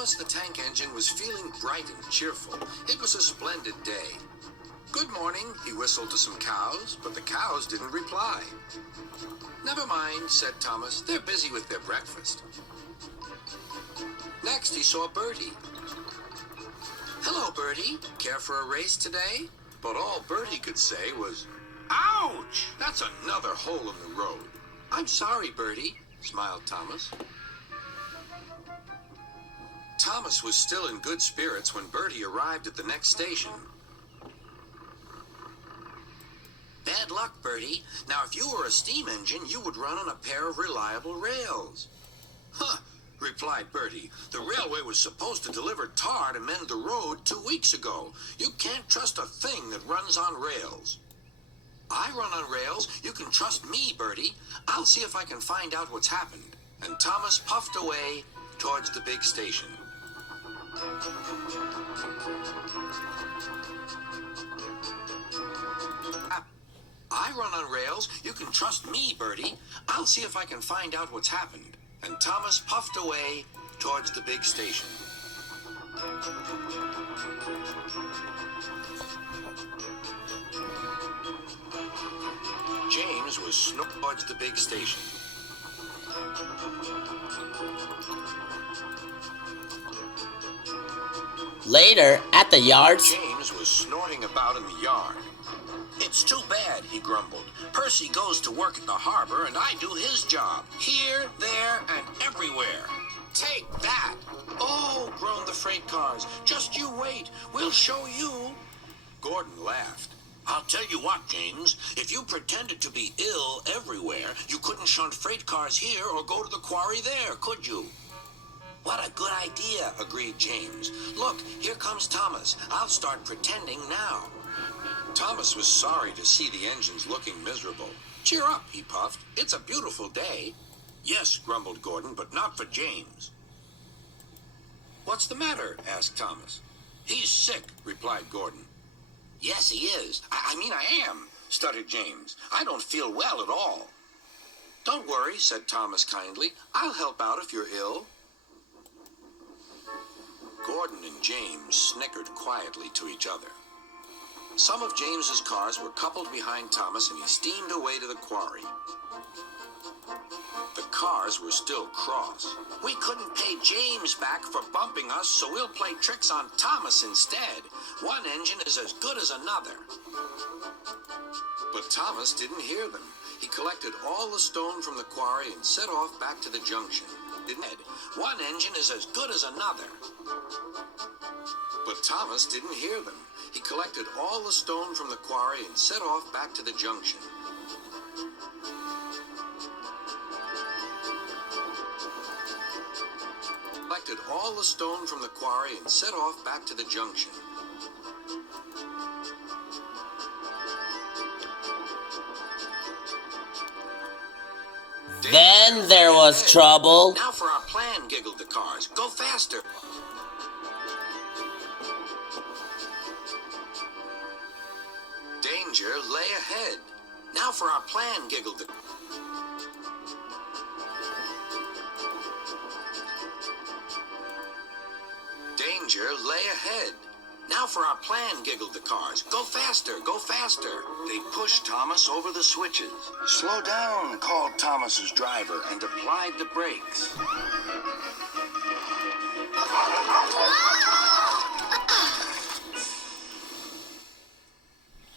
Thomas the Tank Engine was feeling bright and cheerful. It was a splendid day. Good morning, he whistled to some cows, but the cows didn't reply. Never mind, said Thomas. They're busy with their breakfast. Next, he saw Bertie. Hello, Bertie. Care for a race today? But all Bertie could say was, ouch! That's another hole in the road. I'm sorry, Bertie, smiled Thomas. Thomas was still in good spirits when Bertie arrived at the next station. Bad luck, Bertie. Now, if you were a steam engine, you would run on a pair of reliable rails. Huh, replied Bertie. The railway was supposed to deliver tar to mend the road 2 weeks ago. You can't trust a thing that runs on rails. I run on rails. You can trust me, Bertie. I'll see if I can find out what's happened. And Thomas puffed away towards the big station. I run on rails. You can trust me, Bertie. I'll see if I can find out what's happened. And Thomas puffed away towards the big station. James was snoring towards the big station. Later, at the yards, James was snorting about in the yard. It's too bad, he grumbled. Percy goes to work at the harbor, and I do his job. Here, there, and everywhere. Take that! Oh, groaned the freight cars. Just you wait. We'll show you. Gordon laughed. I'll tell you what, James. If you pretended to be ill everywhere, you couldn't shunt freight cars here or go to the quarry there, could you? What a good idea, agreed James. Look, here comes Thomas. I'll start pretending now. Thomas was sorry to see the engines looking miserable. Cheer up, he puffed. It's a beautiful day. Yes, grumbled Gordon, but not for James. What's the matter? Asked Thomas. He's sick, replied Gordon. Yes, he is. I mean, I am, stuttered James. I don't feel well at all. Don't worry, said Thomas kindly. I'll help out if you're ill. Gordon and James snickered quietly to each other. Some of James's cars were coupled behind Thomas, and he steamed away to the quarry. The cars were still cross. We couldn't pay James back for bumping us, so we'll play tricks on Thomas instead. One engine is as good as another. But Thomas didn't hear them. He collected all the stone from the quarry and set off back to the junction. One engine is as good as another. But Thomas didn't hear them. He collected all the stone from the quarry and set off back to the junction. Collected all the stone from the quarry and set off back to the junction. then there was trouble. Now for our plan, giggled the cars. Go faster. Danger lay ahead. Now for our plan, giggled the... Danger lay ahead. Now for our plan, giggled the cars. Go faster, go faster. They pushed Thomas over the switches. Slow down, called Thomas's driver and applied the brakes.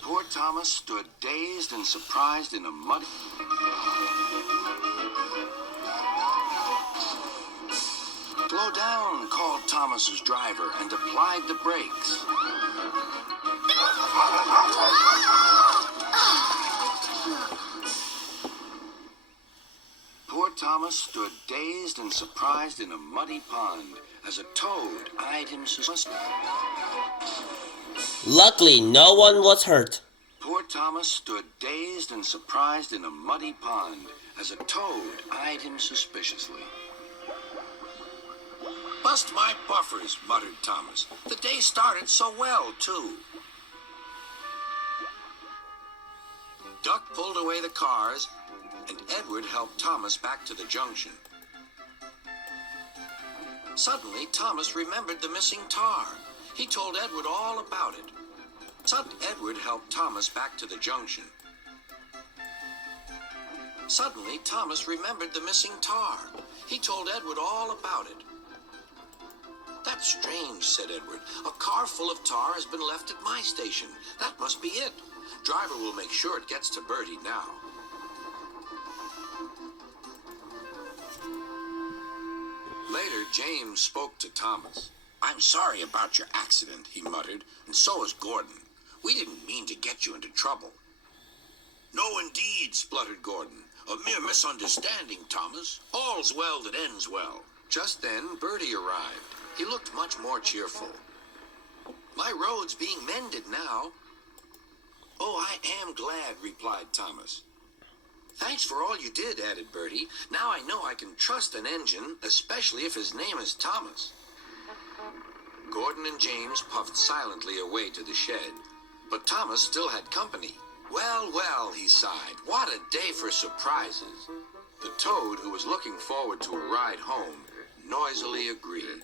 Poor Thomas stood dazed and surprised in a muddy... Slow down, called Thomas's driver and applied the brakes. Poor Thomas stood dazed and surprised in a muddy pond as a toad eyed him suspiciously. Luckily, no one was hurt. Poor Thomas stood dazed and surprised in a muddy pond as a toad eyed him suspiciously. Bust my buffers, muttered Thomas. The day started so well, too. Duck pulled away the cars, and Edward helped Thomas back to the junction. Suddenly, Thomas remembered the missing tar. He told Edward all about it. Edward helped Thomas back to the junction. Suddenly, Thomas remembered the missing tar. He told Edward all about it. That's strange, said Edward. A car full of tar has been left at my station. That must be it. Driver will make sure it gets to Bertie now. Later, James spoke to Thomas. I'm sorry about your accident, he muttered, and so is Gordon. We didn't mean to get you into trouble. No, indeed, spluttered Gordon. A mere misunderstanding, Thomas. All's well that ends well. Just then, Bertie arrived. He looked much more cheerful. My road's being mended now. Oh, I am glad, replied Thomas. Thanks for all you did, added Bertie. Now I know I can trust an engine, especially if his name is Thomas. Gordon and James puffed silently away to the shed, but Thomas still had company. Well, well, he sighed. What a day for surprises. The toad, who was looking forward to a ride home, noisily agreed.